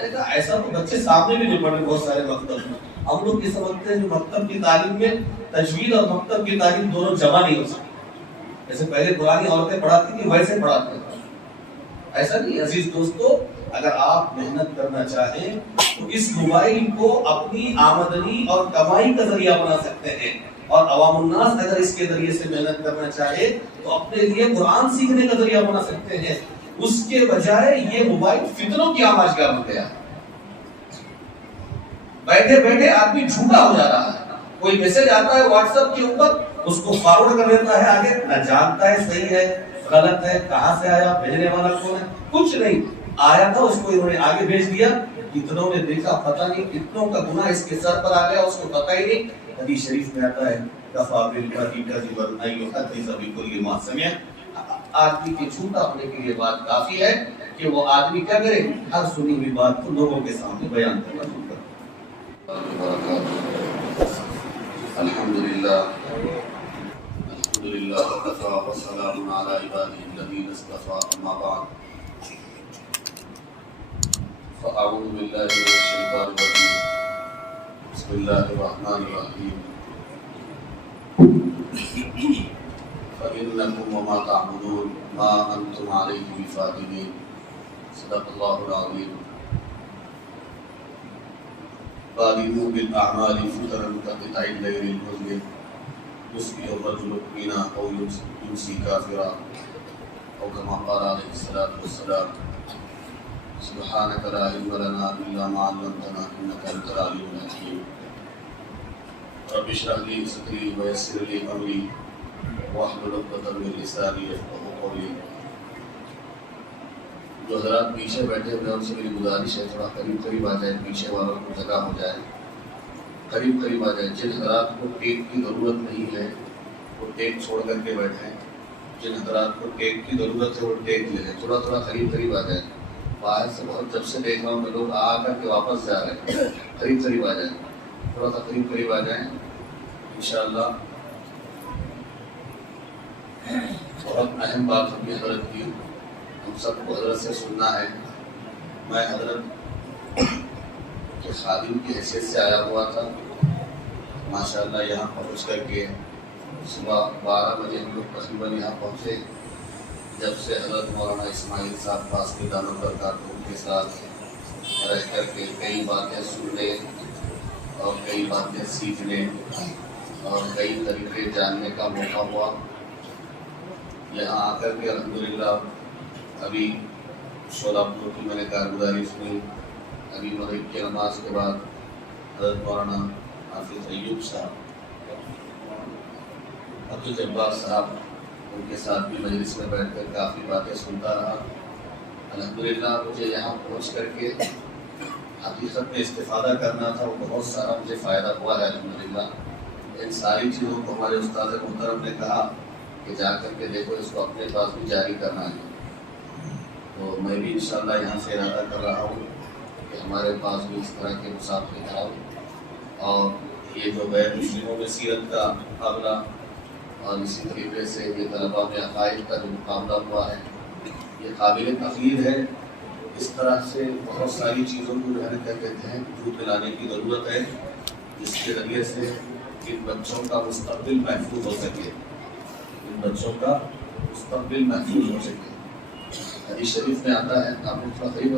میں نے کہا ایسا تو بچے سامنے بھی نہیں پڑھے بہت سارے مکتب میں. ہم لوگ یہ سمجھتے ہیں کہ مکتب کی تعلیم میں تجوید اور مکتب کی تعلیم دونوں جمع نہیں ہو سکتی. جیسے پہلے پرانی عورتیں پڑھاتی تھی ویسے پڑھاتے ہیں. ایسا نہیں. عزیز دوستو, اگر آپ محنت کرنا چاہیں تو اس موبائل کو اپنی آمدنی اور کمائی کا ذریعہ بنا سکتے ہیں, اور عوام الناس اگر اس کے ذریعے سے محنت کرنا چاہے تو اپنے لیے قرآن سیکھنے کا ذریعہ بنا سکتے ہیں. اس کے بجائے یہ موبائل فتنوں کی آماجگاہ بن گیا. بیٹھے بیٹھے آدمی جھوٹا ہو جا رہا ہے. کوئی میسج آتا ہے واٹس ایپ کے اوپر, اس کو فارورڈ کر دیتا ہے آگے, نہ جانتا ہے صحیح ہے غلط ہے, کہاں سے آیا, بھیجنے والا کون ہے, کچھ نہیں. آیا تھا اس کو انہوں نے آگے بھیج دیا. کتنوں نے دیکھا پتہ نہیں, کتنوں کا گناہ اس کے سر پر آ گیا اس کو پتہ ہی نہیں. حدیث شریف میں آتا ہے کفا بالمرء کذبا ان یحدث بکل ما سمع. آدمی کے جھوٹا ہونے کے لیے بات کافی ہے کہ وہ آدمی کیا کرے, ہر سنی ہوئی بات کو لوگوں کے سامنے بیان کرنا شروع کرے. الحمدللہ وکفی وسلام علی عبادہ الذین اصطفی. اما بعد فاعوذ باللہ من الشیطان الرجیم. بسم اللہ الرحمن الرحیم. فإنکم وما تعبدون ما انتم علیہ بفاتنین. صدق اللہ العظیم. بادروا بالاعمال فترا كقطع الليل المظلم يصبح الرجل مؤمنا او يمسي كافرا او كما قال عليه الصلاه والسلام. سبحانك لا علم لنا الا ما علمتنا انك انت العليم الحكيم. رب اشرح لي صدري ويسر لي امري واحلل عقدة من لساني يفقهوا قولي. جو حضرات پیچھے بیٹھے ہوئے ان سے میری گزارش ہے تھوڑا قریب قریب آ جائے, پیچھے والوں کو جگہ ہو جائے, قریب قریب آ جائے. جن حضرات کو ٹیک کی ضرورت نہیں ہے وہ ٹیک چھوڑ کر کے بیٹھیں, جن حضرات کو ٹیک کی ضرورت ہے وہ ٹیک لے لیں. تھوڑا تھوڑا قریب قریب آ جائیں. باہر سے بہت جب سے دیکھ رہا ہوں کہ لوگ آ کر کے واپس جا رہے ہیں. قریب قریب آ جائیں, تھوڑا سا قریب قریب آ جائیں انشاءاللہ. بہت اہم بات ہوگی حضرت کی, ہم سب کو حضرت سے سننا ہے. میں حضرت کے خادم کی حیثیت سے آیا ہوا تھا. ماشاءاللہ یہاں پہنچ کر کے صبح 12 بجے ہم لوگ تقریباً یہاں پہنچے. جب سے حضرت مولانا اسماعیل صاحب پاس کے دانوں برکاتہ کے ساتھ رہ کر کے کئی باتیں سننے اور کئی باتیں سیکھنے اور کئی طریقے جاننے کا موقع ہوا. یہاں آ کر کے الحمدللہ ابھی شولہپور کی میں نے کارگزاری سنی. ابھی مغرب کی نماز کے بعد حضرت مولانا حافظ ایوب صاحب, عبدالجبار صاحب, ان کے ساتھ بھی مجلس میں بیٹھ کر کافی باتیں سنتا رہا. الحمدللہ مجھے یہاں پہنچ کر کے حقیقت میں استفادہ کرنا تھا, وہ بہت سارا مجھے فائدہ ہوا ہے الحمدللہ. ان ساری چیزوں کو ہمارے استاد محترم نے کہا کہ جا کر کے دیکھو, اس کو اپنے پاس بھی جاری کرنا ہے. تو میں بھی انشاءاللہ یہاں سے ارادہ کر رہا ہوں کہ ہمارے پاس بھی اس طرح کے مسابقے کراؤ. اور یہ جو غیر مسلموں میں سیرت کا مقابلہ اور اسی طریقے سے یہ طلباء میں عقائد کا جو مقابلہ ہوا ہے یہ قابل تقریر ہے. اس طرح سے بہت ساری چیزوں کو جو ہے کیا کہتے ہیں وجود ملانے کی ضرورت ہے, جس کے ذریعے سے ان بچوں کا مستقبل محفوظ ہو سکے, ان بچوں کا مستقبل محفوظ ہو سکے. حدیث شریف میں آتا ہے, آپ کو قریب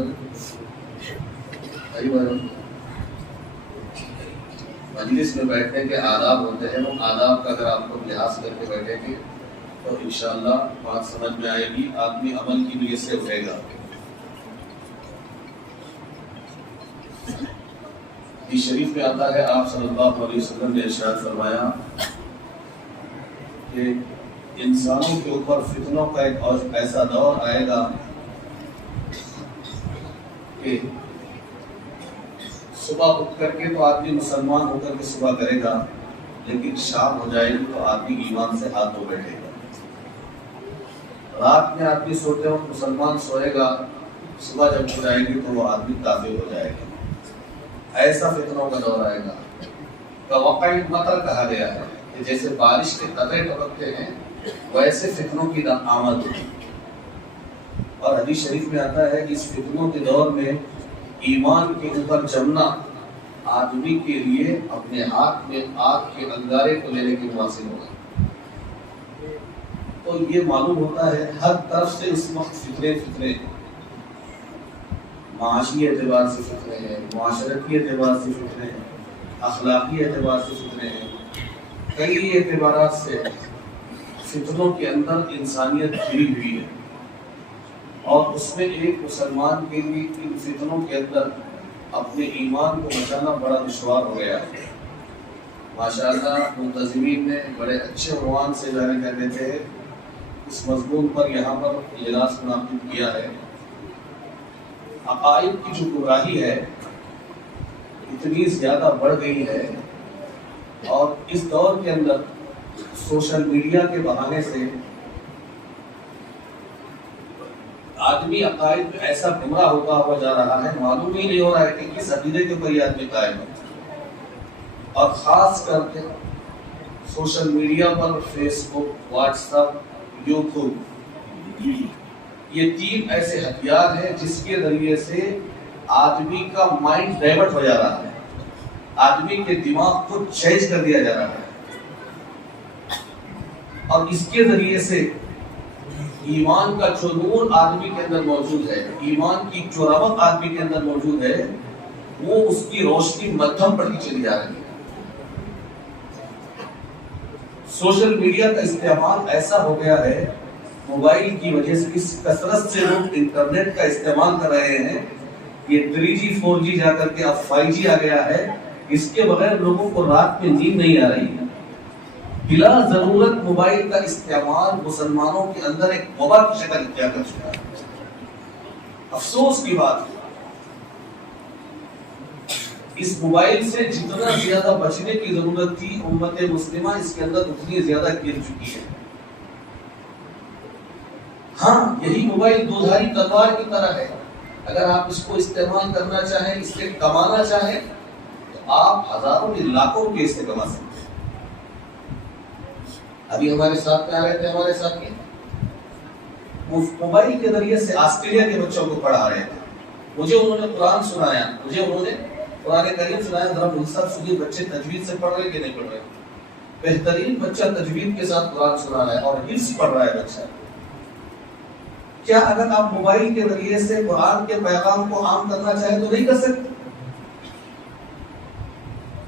مجلس میں بیٹھنے کے آداب ہوتے ہیں. وہ آداب کا اگر آپ کو لحاظ کر کے بیٹھیں گے تو انشاءاللہ بات سمجھ میں آئے گی, آدمی عمل کی نیت سے اٹھے گا. حدیث شریف میں آتا ہے, آپ صلی اللہ علیہ وسلم نے ارشاد فرمایا کہ انسانوں کے اوپر فتنوں کا ایک ایسا دور آئے گا کہ صبح اٹھ کر کے تو آدمی مسلمان ہو کر کے صبح کرے گا, لیکن شام ہو جائے گی تو آدمی ایمان سے ہاتھ دھو بیٹھے گا. رات میں آدمی سوتے وقت مسلمان سوئے گا, صبح جب ہو جائے گی تو وہ آدمی کافر ہو جائے گا. ایسا فتنوں کا دور آئے گا. توقع مطر کہا گیا ہے کہ جیسے بارش کے قطرے ٹپکتے ہیں ویسے فتنوں کی آمد ہوگی. اور حدیث شریف میں آتا ہے کہ اس فتنوں کے دور میں ایمان کے اوپر جمنا آدمی کے لیے اپنے ہاتھ میں آگ کے انگارے کو لینے کے مناسب ہوگا. تو یہ معلوم ہوتا ہے ہر طرف سے اس وقت فتنے معاشی اعتبار سے فتنے ہیں, معاشرتی اعتبار سے فتنے ہیں, اخلاقی اعتبار سے فتنے ہیں, کئی اعتبارات سے فتنوں کے اندر انسانیت گھری ہوئی ہے. اور اس میں ایک مسلمان کے لیے ان فتنوں کے اندر اپنے ایمان کو بچانا بڑا دشوار ہو گیا ہے. ماشاءاللہ منتظمین نے بڑے اچھے عنوان سے جاری کر دیتے ہیں اس مضمون پر یہاں پر اجلاس منعقد کیا ہے. عقائد کی جو گمراہی ہے اتنی زیادہ بڑھ گئی ہے, اور اس دور کے اندر سوشل میڈیا کے بہانے سے آدمی عقائد میں ایسا گمراہ ہوتا ہوا جا رہا ہے, معلوم ہی نہیں ہو رہا ہے کہ کس عقیدے کے اوپر یہ آدمی قائم ہے. اور خاص کر کے سوشل میڈیا پر فیس بک, واٹس ایپ, یوٹیوب, یہ تین ایسے ہتھیار ہیں جس کے ذریعے سے آدمی کا مائنڈ ڈائیورٹ ہو جا رہا ہے, آدمی کے دماغ کو چینج کر دیا جا رہا ہے. اور اس کے ذریعے سے ایمان کا جو نور آدمی کے اندر موجود ہے, ایمان کی جو رمق آدمی کے اندر موجود ہے, وہ اس کی روشنی مدھم پڑتی چلی جا رہی ہے. سوشل میڈیا کا استعمال ایسا ہو گیا ہے, موبائل کی وجہ سے اس کثرت سے لوگ انٹرنیٹ کا استعمال کر رہے ہیں. یہ 3G 4G جا کر کے اب 5G آ گیا ہے. اس کے بغیر لوگوں کو رات میں نیند نہیں آ رہی ہے. بلا ضرورت موبائل کا استعمال مسلمانوں کے اندر ایک وبا کی شکل اختیار کر چکا ہے. افسوس کی بات ہے, اس موبائل سے جتنا زیادہ بچنے کی ضرورت تھی امت مسلمہ اس کے اندر اتنی زیادہ گر چکی ہے. ہاں, یہی موبائل دو-دھاری تلوار کی طرح ہے. اگر آپ اس کو استعمال کرنا چاہیں, اس سے کمانا چاہیں, تو آپ ہزاروں لاکھوں کے اس سے کما سکتے ہیں. ابھی ہمارے ساتھ میں آ رہے تھے, ہمارے ساتھ میں موبائل کے ذریعے سے آسٹریلیا کے بچوں کو پڑھا رہے تھے. مجھے انہوں نے قرآن سنایا, مجھے انہوں نے قرآن کریم سنایا. ذرا مجھ سے سنیے بچے تجوید سے پڑھ رہے کہ نہیں پڑھ رہے. بہترین بچہ تجوید کے ساتھ قرآن سنا رہا ہے اور حفظ پڑھ رہا ہے بچہ. کیا اگر آپ موبائل کے ذریعے سے قرآن کے پیغام کو عام کرنا چاہیں تو نہیں کر سکتے؟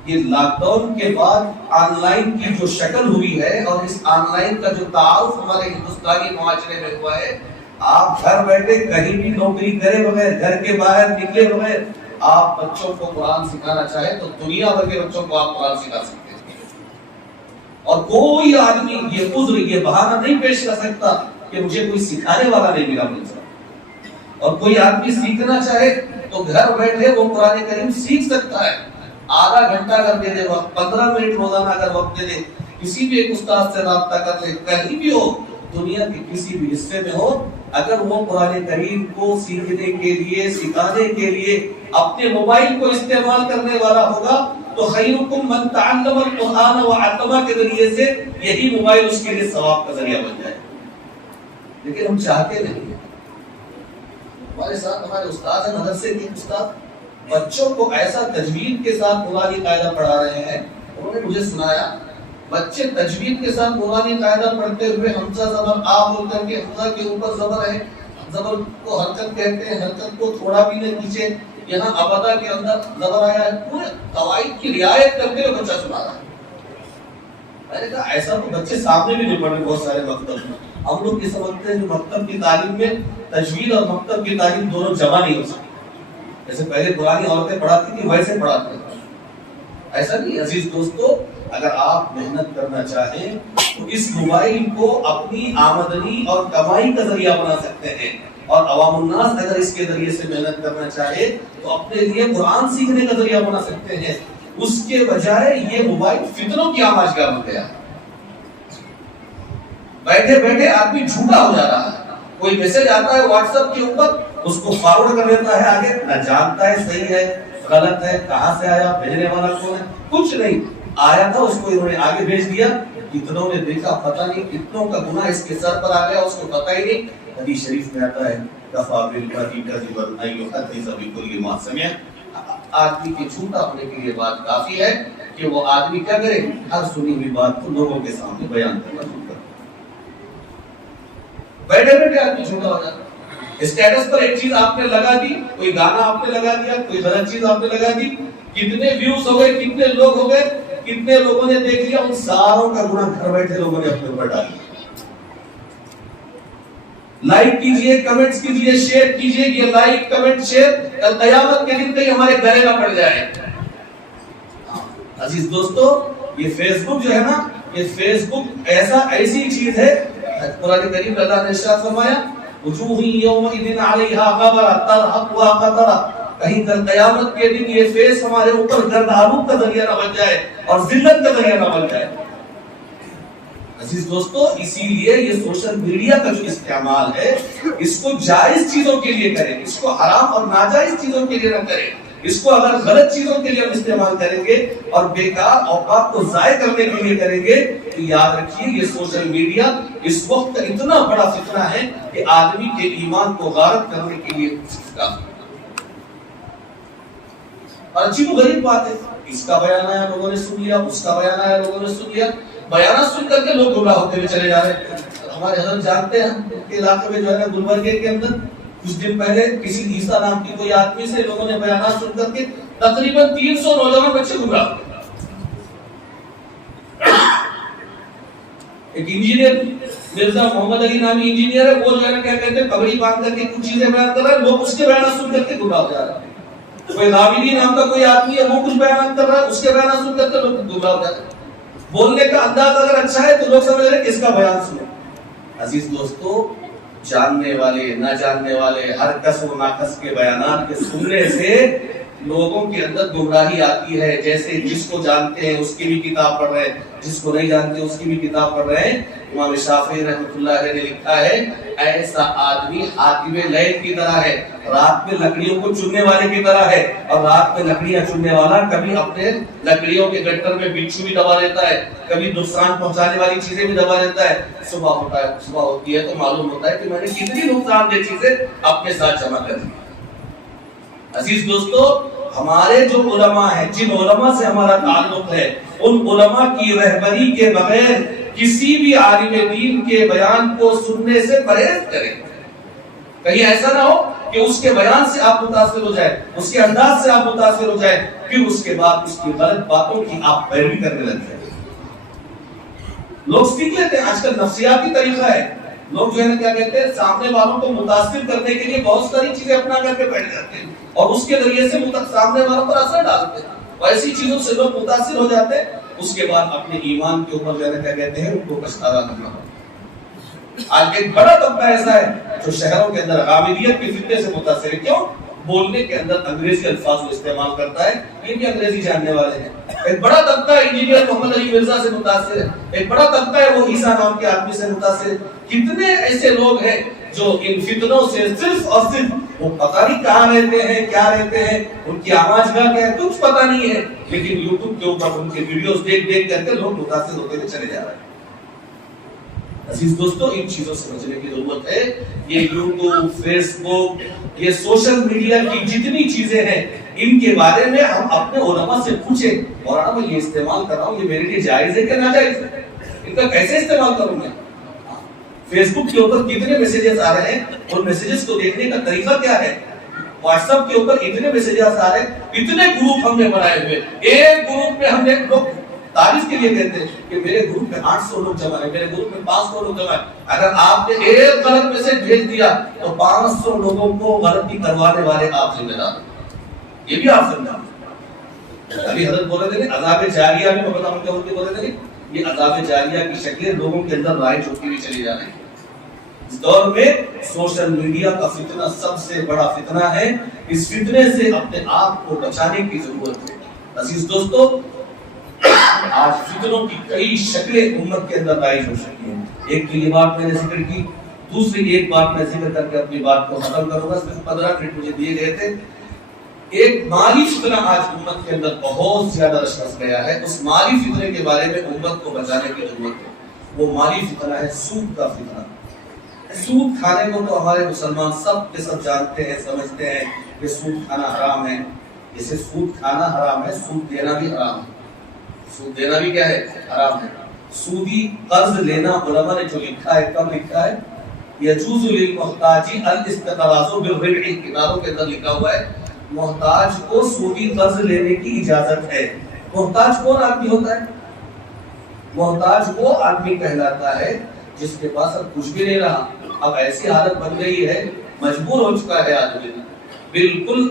یہ لاک ڈاؤن کے بعد آن لائن کی جو شکل ہوئی ہے اور اس آن لائن کا جو تعارف ہمارے ہندوستانی معاشرے میں ہوا ہے, آپ گھر بیٹھے کہیں بھی نوکری کرے بغیر, گھر کے باہر نکلے بغیر آپ بچوں کو قرآن سکھانا چاہیں تو دنیا بھر کے بچوں کو آپ قرآن سکھا سکتے ہیں. اور کوئی آدمی یہ عذر, یہ بہانہ نہیں پیش کر سکتا کہ مجھے کوئی سکھانے والا نہیں ملا مجھ سے. اور کوئی آدمی سیکھنا چاہے تو گھر بیٹھے وہ قرآن کریم سیکھ سکتا ہے. آدھا گھنٹہ اگر دے دے وقت, 15 منٹ روزانہ اگر وقت دے دے, کسی بھی ایک استاد سے رابطہ کر لے, کہیں بھی ہو, دنیا کے کسی بھی حصے میں ہو, اگر وہ قرآن کریم کو سیکھنے کے لیے, سکھانے کے لیے اپنے موبائل کو استعمال کرنے والا ہوگا تو خیرکم من تعلم القرآن وعلمہ کے ذریعے سے یہی موبائل اس کے لیے ثواب کا ذریعہ بن جائے. لیکن ہم چاہتے نہیں. ہمارے ساتھ ہمارے استاد ہیں, مدرسے کے استاد, بچوں کو ایسا تجوید کے ساتھ قرآنی قاعدہ پڑھا رہے ہیں. انہوں نے مجھے سنایا بچے تجوید کے ساتھ قرآنی قاعدہ پڑھتے ہوئے حمزہ زبر آ بول کر کے, حمزہ کے اوپر زبر ہے, زبر کو حرکت کہتے ہیں, حرکت کو تھوڑا بھی نہیں پیچھے, یہاں ابدا کے اندر زبر آیا ہے, پورے قواعد کی رعایت کرتے ہوئے بچہ سنا رہا ہے. میں نے کہا ایسا تو بچے سامنے بھی نہیں پڑھ رہے بہت سارے مکتب میں. ہم لوگ یہ سمجھتے ہیں کہ مکتب کی تعلیم میں تجوید اور مکتب کی تعلیم دونوں جمع نہیں ہو سکتی. جیسے پہلے پرانی عورتیں پڑھاتی تھی ویسے پڑھاتے ہیں. ایسا نہیں. عزیز دوستو, اگر آپ محنت کرنا چاہیں تو اس موبائل کو اپنی آمدنی اور کمائی کا ذریعہ بنا سکتے ہیں. اور عوام الناس اگر اس کے ذریعے سے محنت کرنا چاہے تو اپنے لیے قرآن سیکھنے کا ذریعہ بنا سکتے ہیں. اس کے بجائے یہ موبائل فتنوں کی آماجگاہ بن گیا. بیٹھے بیٹھے آدمی جھوٹا ہو جا رہا ہے. کوئی میسج آتا ہے واٹس ایپ کے اوپر, اس کو فارورڈ کر دیتا ہے آگے, نہ جانتا ہے صحیح ہے غلط ہے, کہاں سے آیا, بھیجنے والا کون ہے, کچھ نہیں. آیا تھا اس کو انہوں نے آگے بھیج دیا. کتنوں نے دیکھا پتہ نہیں, کتنوں کا گناہ اس کے سر پر آ گیا اس کو پتہ ہی نہیں. حدیث شریف میں آتا ہے کفا بالمرء کذبا ان یحدث بکل ما سمع. آدمی کے جھوٹا ہونے کے لیے بات کافی ہے کہ وہ آدمی کیا کرے, ہر سنی ہوئی بات کو لوگوں کے سامنے بیان کرنا شروع کرے. بیٹھے بیٹھے آدمی جھوٹا ہو جاتا ہے. اسٹیٹس پر ایک چیز آپ نے لگا دی, کوئی گانا آپ نے لگا دیا, کوئی غلط چیز آپ نے لگا دی, کتنے ویوز ہو گئے, کتنے لوگ ہو گئے, کتنے لوگوں نے دیکھ لیا, ان ساروں کا گناہ گھر بیٹھے لوگوں نے اپنے اوپر ڈال دیا. لائک کیجئے, کمنٹس کیجئے, شیئر کیجئے. یہ لائک کمنٹ شیئر کل قیامت کے دن کہیں ہمارے گلے نہ پڑ جائے. عزیز دوستو, یہ فیس بک جو ہے نا, یہ فیس بک ایسی چیز ہے, قرآن کریم اللہ نے ارشاد فرمایا وجوہ یومئذ علیہا غبرہ ترہقها قترہ, کہیں کل قیامت کے دن یہ فیس ہمارے اوپر گرد آلود کا ذریعہ نہ بن جائے اور ذلت کا ذریعہ نہ بن جائے. عزیز دوستو, اسی لیے یہ سوشل میڈیا کا جو استعمال ہے, اس کو جائز چیزوں کے لیے کریں, اس کو حرام اور ناجائز چیزوں کے لیے نہ کریں. اس کو اگر غلط چیزوں کے لیے ہم استعمال کریں گے اور بیکار اوقات کو ضائع کرنے کے لیے کریں گے, تو یاد رکھیے یہ سوشل میڈیا اس وقت اتنا بڑا فتنہ ہے کہ آدمی کے ایمان کو غارت کرنے کے لیے کافی. اور عجیب و غریب بات ہے, اس کا بیان آیا لوگوں نے سن لیا, اس کا بیان آیا لوگوں نے سن لیا, بیانات سن کر کے لوگ گمراہ ہوتے ہوئے چلے جا رہے ہیں. ہمارے حضرت جانتے ہیں ان کے علاقے میں جو ہے نا گلبرگے کے اندر کچھ دن پہلے کسی عیسیٰ نام کی کوئی آدمی سے لوگوں نے بیانات سن کر کے تقریباً 300 نوجوان بچے گمراہ ہوئے. ایک انجینئر مرزا محمد علی نامی انجینئر ہے, وہ جو ہے نا کیا کہتے ہیں پگڑی باندھ کر کے کچھ چیزیں بیان کر رہا ہے, لوگ اس کے بیانات سن کر کے گمراہ ہو جا رہے ہیں. کوئی غامدی نام کا کوئی آدمی ہے, وہ کچھ بیانات کر رہا ہے, اس کے بیانات سن کر کے لوگ گمراہ ہو جا رہے ہیں. بولنے کا انداز اگر اچھا ہے تو لوگ سمجھ رہے ہیں کس کا بیان سنیں. عزیز دوستو, جاننے والے نہ جاننے والے ہر کس و ناکس کے بیانات کے سننے سے لوگوں کے اندر گمراہی آتی ہے. جیسے جس کو جانتے ہیں اس کی بھی کتاب پڑھ رہے ہیں, جس کو نہیں جانتے اس کی بھی کتاب پڑھ رہے ہیں. امام شافعی رحمۃ اللہ علیہ نے لکھا ہے ایسا آدمی حاتم لیل کی طرح ہے, رات میں لکڑیوں کو چننے والے کی طرح ہے. اور رات میں لکڑیاں چننے والا کبھی اپنے لکڑیوں کے گٹر میں بچھو بھی دبا لیتا ہے, کبھی نقصان پہنچانے والی چیزیں بھی دبا لیتا ہے. صبح ہوتی ہے تو معلوم ہوتا ہے کہ میں نے کتنی نقصان دہ چیزیں اپنے ساتھ جمع کر دی. عزیز دوستو, ہمارے جو علماء ہیں, جن علماء سے ہمارا تعلق ہے, ان علماء کی رہبری کے بغیر کسی بھی عالم دین کے بیان کو سننے سے پرہیز کریں. کہیں ایسا نہ ہو کہ اس کے بیان سے آپ متاثر ہو جائیں, اس کے انداز سے آپ متاثر ہو جائیں, پھر اس کے بعد اس کی غلط باتوں کی آپ پیروی کرنے لگ جائیں. لوگ سیکھ لیتے ہیں, آج کل نفسیاتی طریقہ ہے. لوگ جو ہے نا کیا کہتے ہیں, سامنے والوں کو متاثر کرنے کے لیے بہت ساری چیزیں اپنا کر کے بیٹھ جاتے ہیں اور اس کے ذریعے سے سامنے والوں پر اثر ڈالتے ہیں. ایسی چیزوں سے لوگ متاثر ہو جاتے ہیں, اس کے بعد اپنے ایمان کے اوپر جو ہے کیا کہتے ہیں, ان کو پچھتاوا کرنا ہوتا ہے. آج ایک بڑا طبقہ ایسا ہے جو شہروں کے اندر غامدیت کے فتنے سے متاثر ہے. کیوں؟ بولنے کے اندر انگریزی الفاظ کو استعمال کرتا ہے, یہ بھی انگریزی جاننے والے ہیں. ایک بڑا طبقہ انجینئر محمد علی مرزا سے متاثر ہے, ایک بڑا طبقہ ہے وہ عیسیٰ نام کے آدمی سے متاثر ہے. کتنے ایسے لوگ ہیں جو ان فتنوں سے صرف اور صرف وہ پتہ نہیں کہاں رہتے ہیں, کیا رہتے ہیں, ان کی آواز گاہ کیا ہے, کچھ پتہ نہیں ہے, لیکن یوٹیوب کے اوپر ان کے ویڈیوز دیکھ دیکھ کر کے لوگ متاثر ہوتے ہوئے چلے جا رہے ہیں. عزیز دوستو, ان چیزوں سے بچنے کی ضرورت ہے. یہ یوٹیوب, فیس بک, یہ سوشل میڈیا کی جتنی چیزیں ہیں, ان کے بارے میں ہم اپنے علماء سے پوچھیں, مولانا میں یہ استعمال کر رہا ہوں, یہ میرے لیے جائز ہے کہ ناجائز ہے, ان کا کیسے استعمال کروں میں. فیس بک کے اوپر کتنے میسیجز آ رہے ہیں, اور میسیجز کو دیکھنے کا طریقہ کیا ہے. واٹس ایپ کے اوپر اتنے میسیجز آ رہے ہیں, اتنے گروپ ہم نے بنائے ہوئے, ایک گروپ میں ہم نے لوگ تعریف کے لیے کہتے ہیں کہ میرے گروپ میں 800 لوگ جمع ہیں, میرے گروپ میں 500 لوگ جمع ہیں. اگر آپ نے ایک غلط میسج بھیج دیا تو 500 لوگوں کو غلطی کروانے والے آپ ذمہ دار ہیں. یہ بھی آپ ذمہ دار. ابھی حضرت بول رہے تھے عذاب جاریہ میں, میں بتاؤں کیا ہوتی بول رہے تھے, یہ عذاب جاریہ کی شکلیں لوگوں کے اندر رائج ہوتی ہوئی چلی جا رہی ہیں. اس دور میں سوشل میڈیا کا فتنہ سب سے بڑا فتنہ ہے. اس فتنے سے اپنے آپ کو بچانے کی ضرورت ہے. عزیز دوستو, آج فتنوں کی کئی شکلیں امت کے اندر رائج ہو سکتی ہیں. ایک تو یہ بات میں نے ذکر کی, دوسری ایک بات میں ذکر کر کے اپنی بات کو ختم کروں گا. صرف 15 منٹ مجھے دیے گئے تھے. ایک مالی فتنہ آج امت کے اندر بہت زیادہ رشکس گیا ہے. اس مالی فتنے کے بارے میں امت کو بچانے کی ضرورت ہے. وہ مالی فتنہ ہے سود کا فتنہ. سود کھانے کو تو ہمارے مسلمان سب کے سب جانتے ہیں، سمجھتے ہیں کہ سود کھانا حرام ہے۔ اسے سود کھانا حرام ہے، سود دینا بھی حرام ہے۔ سود دینا بھی کیا ہے؟ حرام ہے۔ سودی قرض لینا علماء نے جو لکھا ہے، کب لکھا ہے؟ یجوز للمحتاج الاستقراض بالربح، کتابوں کے اندر لکھا ہوا ہے محتاج کو سودی قرض لینے کی اجازت ہے۔ محتاج کون آدمی ہوتا ہے؟ محتاج وہ آدمی کہلاتا ہے جس کے پاس اب کچھ بھی نہیں رہا، اب ایسی حالت بن گئی ہے، مجبور ہو چکا ہے آدمی، بالکل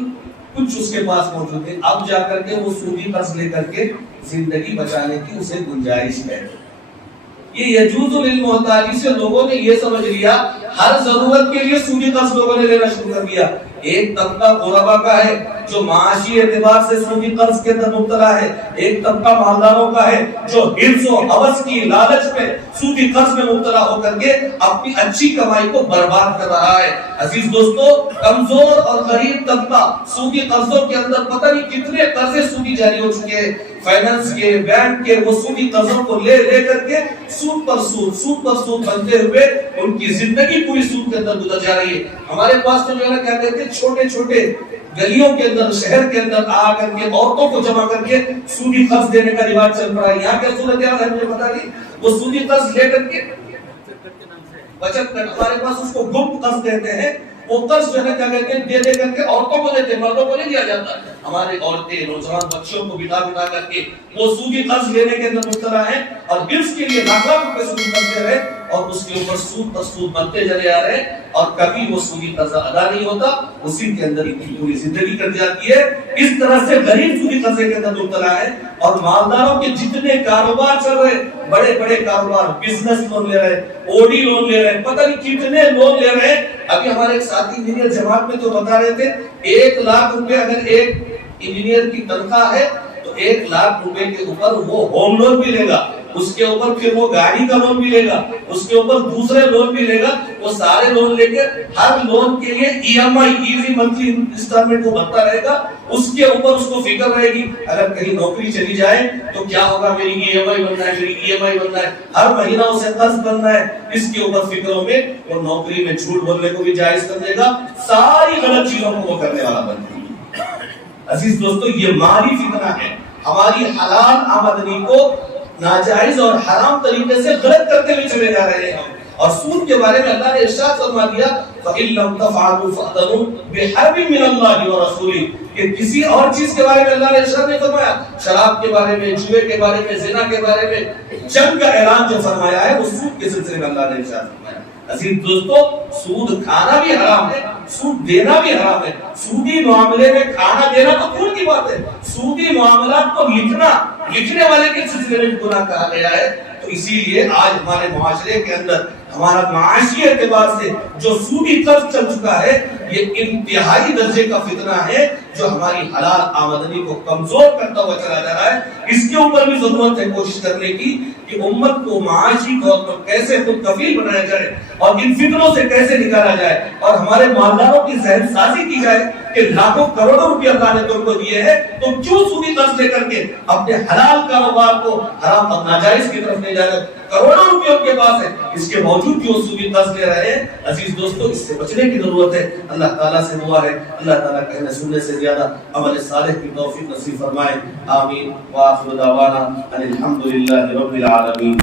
کچھ اس کے پاس موجود ہے، اب جا کر کے وہ سودی قرض لے کر کے زندگی بچانے کی اسے گنجائش ہے۔ یہ یجوز للمحتاج سے لوگوں نے یہ سمجھ لیا ہر ضرورت کے لیے سودی قرض لوگوں نے لینا شروع کر دیا۔ ایک طبقہ غربا کا ہے جو معاشی اعتبار سے سودی قرض کے اندر مبتلا ہے، ایک طبقہ مالداروں کا ہے جو حرص و ہوس کی لالچ میں سودی قرض میں مبتلا ہو کر کے اپنی اچھی کمائی کو برباد کر رہا ہے۔ عزیز دوستو، کمزور اور غریب طبقہ سودی قرضوں کے اندر پتہ نہیں کتنے قرضے سودی جاری ہو چکے ہیں، فائنانس کے، بینک کے، وہ سودی قرضوں کو لے کر کے سود پر سود بنتے ہوئے ان کی زندگی پوری سود کے اندر گزر جا رہی ہے۔ ہمارے پاس تو جو ہے نا کیا کہتے ہیں، چھوٹے چھوٹے گلیوں کے اندر، شہر کے اندر آ کر کے عورتوں کو جمع کر کے سودی قرض دینے کا رواج چل رہا ہے۔ یہاں کیا صورتحال ہے مجھے پتا نہیں، وہ سودی قرض لے کر کے بچت کر، ہمارے پاس اس کو گپت قرض کہتے ہیں، وہ قرض جو ہے کیا کہتے ہیں دے کر کے عورتوں کو دیتے ہیں، مردوں کو نہیں دیا جاتا۔ ہمارے عورتیں نوجوان بچوں کو بٹا کر کے وہ سودی قرض لینے کے اندر مبتلا ہیں اور بلس کے لیے لاکھ لاکھ روپے سود کرتے رہے اور اس کے اوپر سود پر سود بنتے چلے آ رہے ہیں اور کبھی وہ سودی قرض ادا نہیں ہوتا، اسی کے اندر ان پوری زندگی کٹ جاتی ہے۔ اس طرح سے غریب سودی قرضے کے اندر مبتلا ہے اور مالداروں کے جتنے کاروبار چل رہے، بڑے بڑے کاروبار، بزنس لون لے رہے، اوڈی لون لے رہے، پتہ نہیں کتنے لون لے رہے۔ ابھی ہمارے ایک ساتھی انجینئر جماعت میں تو بتا رہے تھے 1 لاکھ روپے اگر ایک انجینئر کی تنخواہ ہے تو 1 لاکھ روپے کے اوپر وہ ہوم لون بھی لے گا، اس کے اوپر پھر وہ گاڑی کا لون بھی لے گا، اس کے اوپر دوسرے لون بھی لے گا، وہ سارے لون لے کے ہر لون کے لیے EMI ایزی منتھلی انسٹالمنٹ وہ بھرتا رہے گا۔ اس کے اوپر اس کو فکر رہے گی اگر کہیں نوکری چلی جائے تو کیا ہوگا، میری EMI بننا ہے، میری EMI بننا ہے، ہر مہینہ اسے قرض بننا ہے۔ اس کے اوپر فکروں میں وہ نوکری میں جھوٹ بولنے کو بھی جائز کر دے گا، ساری غلط چیزوں کو وہ کرنے والا بن جائے گا۔ عزیز دوستو، یہ مالی فتنہ ہے، ہماری حلال آمدنی کو ناجائز اور حرام طریقے سے غلط کرتے ہوئے چلے جا رہے ہیں۔ اور سود کے بارے میں اللہ نے ارشاد فرما دیا فَإِن لَّمْ تَفْعَلُوا فَأْذَنُوا بِحَرْبٍ مِّنَ اللَّهِ وَرَسُولِهِ، کہ کسی اور چیز کے بارے میں اللہ نے ارشاد نہیں فرمایا، شراب کے بارے میں، جوئے کے بارے میں، زنا کے بارے میں جنگ کا اعلان جو فرمایا ہے وہ سود کے سلسلے میں اللہ نے ارشاد فرمایا۔ عزیز دوستو، سود کھانا بھی حرام ہے، سود دینا بھی حرام ہے۔ سودی معاملے میں کھانا دینا تو دور کی بات ہے، سودی معاملات کو لکھنے والے کے سلسلے میں گناہ کہا گیا ہے۔ تو اسی لیے آج ہمارے معاشرے کے اندر ہمارا معاشی اعتبار سے جو سودی قرض چل چکا ہے، یہ انتہائی درجے کا فتنہ ہے جو ہماری حلال آمدنی کو کمزور کرتا ہوا چلا جا رہا ہے۔ اس کے اوپر بھی ضرورت ہے کوشش کرنے کی کہ امت کو معاشی طور پر کیسے خود کفیل بنایا جائے اور ان فتنوں سے کیسے نکالا جائے، اور ہمارے مالداروں کی ذہن سازی کی جائے کہ لاکھوں کروڑوں روپے اللہ نے تم کو دیے ہیں، تو کیوں سودی قرض لے کر کے اپنے حلال کاروبار کو حرام اور ناجائز کی طرف لے جا رہے ہیں۔ کروڑوں روپے ان کے پاس ہے، اس کے باوجود کیوں سودی قرض لے رہے ہیں؟ عزیز دوستو، اس سے بچنے کی ضرورت ہے۔ اللہ تعالیٰ سے دعا ہے اللہ تعالیٰ کہنے سننے سے زیادہ عمل صالح کی توفیق نصیب فرمائے۔ آمین۔ وآخر دعوانا ان الحمد للہ رب العالمین۔